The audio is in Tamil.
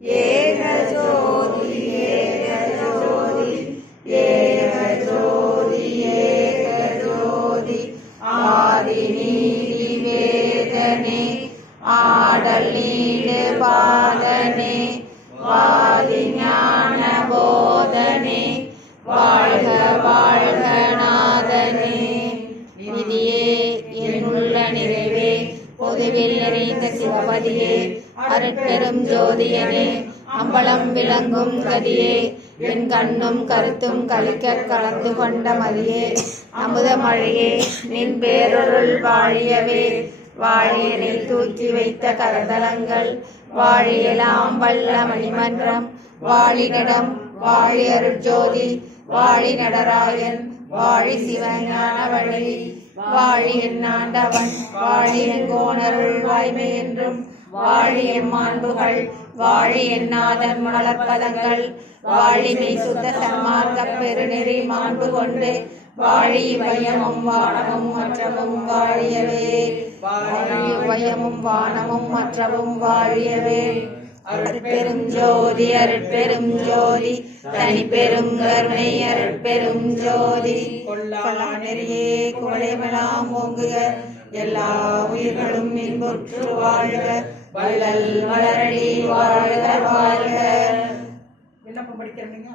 ஏக ஜோதி ஏக ஜோதி ஏக ஜோதி ஏக ஜோதி ஆதி நீதி வேதனே ஆடல் நீடு பாதனே வாதி ஞான போதனே வாழ்க வாழ்க நாதனே. நிதியே என்னுள்ள நிறைவே பொதுவில் நிறைந்த சிவபதியே அருட்பெரும் ஜோதியனே அம்பலம் விளங்கும் கதியே என் கண்ணும் கருத்தும் கலிக்க கலந்து கொண்ட மதியே அமுத மழையே நின் பேரருள் வாழியவே வாழியனை தூக்கி வைத்த கரதலங்கள் வாழியலாம் வல்ல மணிமன்றம் வாழிநடம் வாழி அருட்ஜோதி வாழி நடராயன் வாழி சிவஞான வழி வாழி என்னாண்டவன் வாழி எங்கோணருள் வாய்மை என்றும் வாழி எம்மாண்புகள் வாழி என்னாதன் மலர்பதங்கள் வாழி மெய் சுத்த சன்மார்க்க பெருநெறி மாண்பு கொண்டு வாழி வையமும் வானமும் மற்றமும் வாழியவே வாழி வையமும் வானமும் மற்றமும் வாழியவே. அருட்பெரும் ஜோதி அருட்பெரும் ஜோதி தனி பெரும் கருணை அருட்பெரும் ஜோதி கொள்ளா நெறியே குவளைமெல்லாம் ஓங்குக எல்லா உயிர்களும் இன்புற்று வாழ்க வள்ளல் வளரடி வாழ்க வாழ்க. விண்ணப்பம் படிக்கிறீங்க.